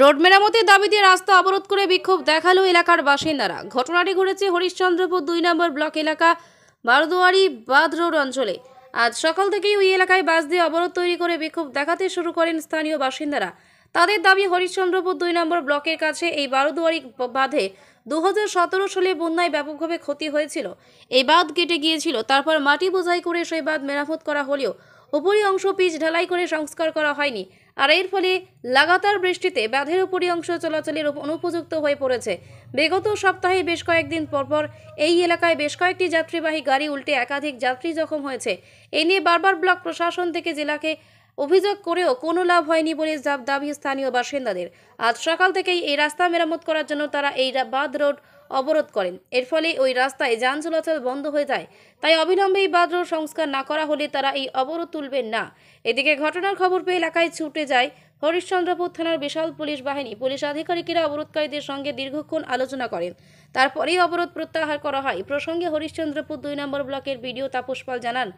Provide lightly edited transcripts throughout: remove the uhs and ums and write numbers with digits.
Road মেরামতের দাবিতে রাস্তা অবরোধ করে বিক্ষোভ দেখালো এলাকার বাসিন্দারা। ঘটনাটি ঘটেছে হরিশ্চন্দ্রপুর 2 নম্বর ব্লক এলাকা বারদুয়ারি বাঁধ রোড অঞ্চলে। আজ সকাল থেকেই ওই এলাকায় বাস দিয়ে অবরোধ তৈরি করে বিক্ষোভ দেখাতে শুরু করেন স্থানীয় বাসিন্দারা। তাদের দাবি, হরিশ্চন্দ্রপুর 2 নম্বর ব্লকের কাছে এই বারদুয়ারি বাঁধে 2017 সালে বন্যায় ব্যাপকভাবে ক্ষতি হয়েছিল। এই বাঁধ কেটে গিয়েছিল, তারপর মাটি বোঝাই করে সেই বাঁধ মেরামত করা হলেও উপরি অংশ পিচ ঢালাই করে সংস্কার করা হয়নি। আর এর ফলে লাগাতার বৃষ্টিতে বাঁধের উপরি অংশ চলাচলের অনুপযুক্ত হয়ে পড়েছে। বিগত সপ্তাহে বেশ কয়েকদিন পরপর এই এলাকায় বেশ কয়েকটি যাত্রীবাহী গাড়ি উল্টে একাধিক যাত্রী জখম হয়েছে। এ নিয়ে বারবার ব্লক প্রশাসন থেকে জেলাকে অভিযোগ করেও কোনো লাভ হয়নি বলে দাবি স্থানীয় বাসিন্দাদের। আজ সকাল থেকেই এই রাস্তা মেরামত করার জন্য তারা এই বাঁধ রোড অবরোধ করেন। এর ফলে ওই রাস্তায় যান চলাচল বন্ধ হয়ে যায়। তাই অবিলম্বে এই বাঁধ রোড সংস্কার না করা হলে তারা এই অবরোধ তুলবেন না। এদিকে ঘটনার খবর পেয়ে এলাকায় ছুটে যায় হরিশ্চন্দ্রপুর থানার বিশাল পুলিশ বাহিনী। পুলিশ আধিকারিকেরা অবরোধকারীদের সঙ্গে দীর্ঘক্ষণ আলোচনা করেন। তারপরেই অবরোধ প্রত্যাহার করা হয়। প্রসঙ্গে হরিশ্চন্দ্রপুর 2 নম্বর ব্লকের বিডিও তাপস পাল জানান,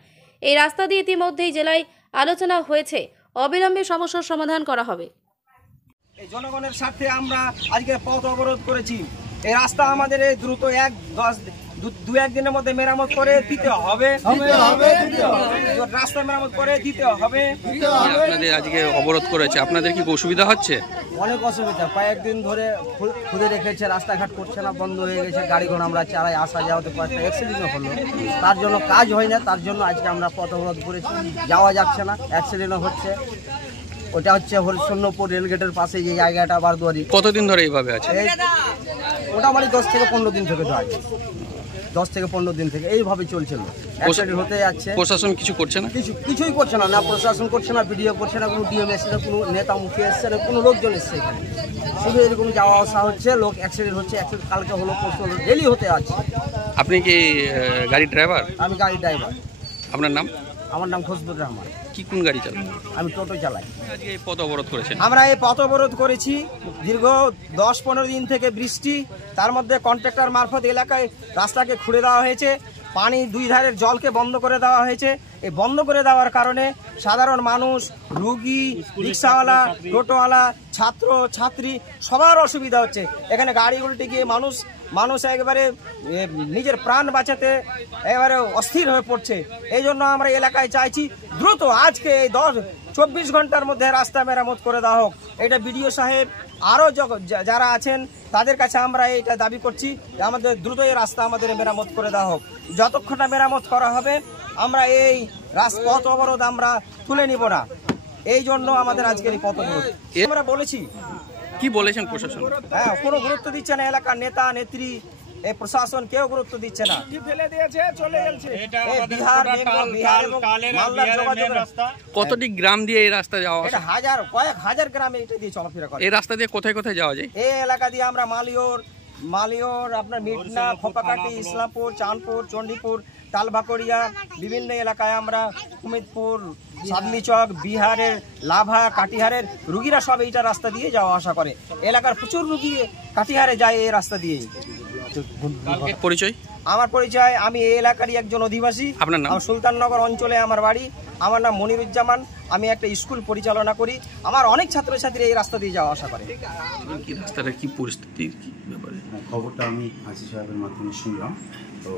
এই রাস্তা দিয়ে ইতিমধ্যেই জেলায় আলোচনা হয়েছে, অবিলম্বে সমস্যার সমাধান করা হবে। এই জনগণের স্বার্থে আমরা আজকে পথ অবরোধ করেছি। এই রাস্তা আমাদের দ্রুত 1-2 দিনের মধ্যে মেরামত করে দিতে হবে। রাস্তা মেরামত করে দিতে হবে। আপনাদের আজকে অবরোধ করেছে, আপনাদের কি অসুবিধা হচ্ছে? অনেক অসুবিধা, কয়েকদিন ধরে খুঁজে রেখেছে, রাস্তাঘাট করছে না, বন্ধ হয়ে গেছে। গাড়ি ঘোড়া আমরা চালাই, আসা যাওয়াতে কয়েকটা অ্যাক্সিডেন্টও হলো, তার জন্য কাজ হয় না। তার জন্য আজকে আমরা পথ অবরোধ করেছি। যাওয়া যাচ্ছে না, অ্যাক্সিডেন্টও হচ্ছে। ওটা হচ্ছে হরিশ্চন্দ্রপুর রেলগেটের পাশে যে জায়গাটা বারদুয়ারি। কতদিন ধরে এইভাবে আছে? মোটামুটি 10 থেকে 15 দিন থেকে তো আছে। 10 থেকে 15 দিন থেকে এইভাবে চলছিল, অ্যাক্সিডেন্ট হতে যাচ্ছে। প্রশাসন কিছু করছে না? কিছুই করছে না। না প্রশাসন করছে না, ভিডিও করছে না, কোনো ডিএম এসছে না, কোনো নেতা মুখে এসছে না, কোনো লোকজন এসছে এখানে। শুধু এরকম যাওয়া আসা হচ্ছে, লোক অ্যাক্সিডেন্ট হচ্ছে। অ্যাক্সিডেন্ট কালকে হলো, পরশু হলো, ডেলি হতে আছে। আপনি কি গাড়ি ড্রাইভার? আমি গাড়ি ড্রাইভার। আপনার নাম? আমার নাম খসবুর রহমান। কি কোন গাড়ি চালান? আমি টোটো চালাই। আজকে এই পথ অবরোধ করেছেন? আমরা এই পথ অবরোধ করেছি দীর্ঘ 10-15 দিন থেকে। বৃষ্টি, তার মধ্যে কন্ট্রাক্টর মারফত এলাকায় রাস্তাকে খুঁড়ে দেওয়া হয়েছে। পানি দুই ধারের জলকে বন্ধ করে দেওয়া হয়েছে। এই বন্ধ করে দেওয়ার কারণে সাধারণ মানুষ, রুগী, রিক্সাওয়ালা, টোটোওয়ালা, ছাত্র ছাত্রী সবার অসুবিধা হচ্ছে। এখানে গাড়ি উল্টে গিয়ে মানুষ একেবারে নিজের প্রাণ বাঁচাতে একেবারে অস্থির হয়ে পড়ছে। এই জন্য আমরা এলাকায় চাইছি দ্রুত আজকে এই 10-24 ঘন্টার মধ্যে রাস্তা মেরামত করে দেওয়া হোক। এটা বিডিও সাহেব আরও যারা আছেন তাদের কাছে আমরা এটা দাবি করছি যে আমাদের দ্রুত এই রাস্তা আমাদের মেরামত করে দেওয়া হোক। যতক্ষণ না মেরামত করা হবে আমরা এই পথ অবরোধ আমরা তুলে নিব না। এই জন্য আমাদের আজকের এই পথ অবরোধ। আমরা বলেছি। কি বলেছেন প্রশাসন? হ্যাঁ, কোনো গুরুত্ব দিচ্ছে না এলাকার নেতা নেত্রী, এই প্রশাসন কেউ গুরুত্ব দিচ্ছে না। কতটি গ্রাম দিয়ে এই রাস্তা যাওয়া? কয়েক হাজার গ্রামে এটা দিয়ে চলাফেরা করে। এই রাস্তা দিয়ে কোথায় কোথায় যাওয়া যায়? এই এলাকা দিয়ে আমরা মালিয়র, আপনার মিটনা, খোপাকাটি, ইসলামপুর, চাঁদপুর, চণ্ডীপুর, তালভাকড়িয়া, বিভিন্ন এলাকায় আমরা কুমিদপুর, সাদলি চক, বিহারের লাভা, কাটিহারের রুগীরা সব এইটা রাস্তা দিয়ে যাওয়া আসা করে। এলাকার প্রচুর রুগী কাটিহারে যায় এই রাস্তা দিয়ে। পরিচয়? আমার পরিচয়, আমি এই এলাকারই একজন অধিবাসী। আপনার নাম? সুলতাননগর অঞ্চলে আমার বাড়ি। আমার নাম মনিরুজ্জামান। আমি একটা স্কুল পরিচালনা করি। আমার অনেক ছাত্রছাত্রী এই রাস্তা দিয়ে যাওয়া আসা করে। রাস্তাটা কি পরিস্থিতি ব্যাপারে খবরটা আমি আসি সাহেবের মাধ্যমে শুনলাম। তো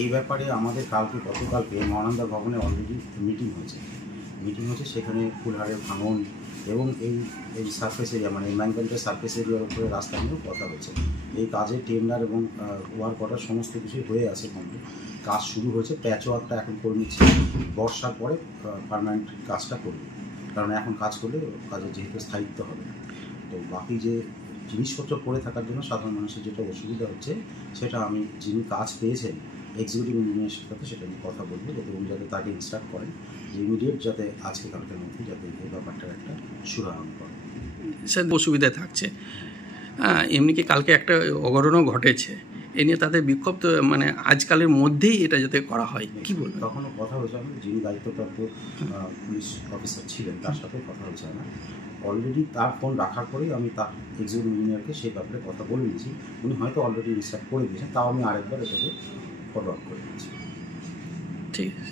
এই ব্যাপারে আমাদের গতকালকে মহানন্দা ভবনে অলরেডি মিটিং হয়েছে। সেখানে ফুলহারের ভাঙন এবং এই সার্ফেস এরিয়া, মানে ম্যানগ্রেভের সার্ফেস এরিয়ার উপরে রাস্তা নিয়েও কথা হয়েছে। এই কাজে টেন্ডার এবং ওয়ার্ক অর্ডার সমস্ত কিছুই হয়ে আছে। কমপ্লিট কাজ শুরু হয়েছে। প্যাচ ওয়ার্কটা এখন করে নিচ্ছে। বর্ষার পরে পার্মানেন্ট কাজটা করবে, কারণ এখন কাজ করলে কাজের যেহেতু স্থায়িত্ব হবে। তো বাকি যে জিনিসপত্র পড়ে থাকার জন্য সাধারণ মানুষের যেটা অসুবিধা হচ্ছে, সেটা আমি যিনি কাজ পেয়েছেন এক্সিকিউটিভ ইঞ্জিনিয়ারের সাথে সেটা নিয়ে কথা বলবো, যাতে উনি যাতে তাকে ইনস্ট্রাক্ট করেন যে ইমিডিয়েট যাতে আজকে কালকের মধ্যে যাতে এই ব্যাপারটার একটা সুরাহা করে। স্যার, অসুবিধা থাকছে। এমনি কি কালকে একটা অঘটনও ঘটেছে, এ নিয়ে তাদের বিক্ষোভ, তো মানে আজকালের মধ্যেই এটা যাতে করা হয়, কি বলবেন? তখনও কথা হয়েছে, আমি যিনি দায়িত্বপ্রাপ্ত পুলিশ অফিসার ছিলেন তার সাথে কথা হয়েছে না। অলরেডি তার ফোন রাখার পরেই আমি তার এক্সিকিউটিভ ইঞ্জিনিয়ারকে সেই ব্যাপারে কথা বলে দিয়েছি। উনি হয়তো অলরেডি ইনস্ট্রাক্ট করে দিয়েছেন, তাও আমি আরেকবার এটাকে ফলো আপ করে দিয়েছি। ঠিক আছে।